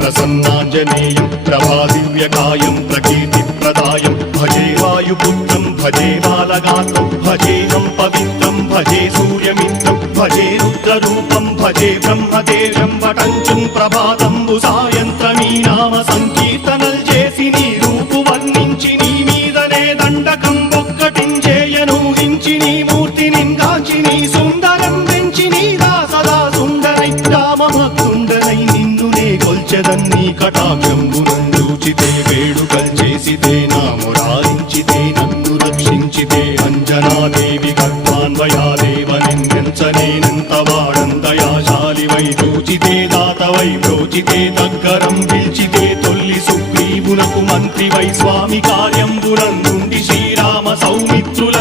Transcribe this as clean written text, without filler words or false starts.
ప్రసన్నాంజనేయం ప్రభాదివ్యకాయం ప్రకీర్తిప్రదాయం భజే వాయుపుత్రం భజే బాలగాత్రం భజేహం పవిత్రం భజే సూర్యమిత్రం భజే రుద్రరూపం భజే బ్రహ్మదేవం వటంచుం ప్రభాతంబు సాయంత్రమీ నామ సంకీర్తనల్ చేసి నీ రూపు వర్ణించి నీ మీదనే దండకం ఒక్కటించేయనూహించి నీ మూర్తిని గాంచి నీ సుందరం పెంచి నీ దాసదా సుందరై రామభక్తుండరై నిన్నునే కొల్చెదన్నీ కటాక్షంబునందూచితే వేడుకల్ చేసితే నా మురారించితే నన్ను రక్షించితే అంజనాదేవి గర్భాన్వయాదేవనెంచనేనంత వాడందయాశాలివై చూచితే దాతవై బ్రోచితే దగ్గరం పిల్చితే తొల్లి సుగ్రీవునకు మంత్రివై స్వామి కార్యంబునందుండి శ్రీరామ సౌమిత్రుల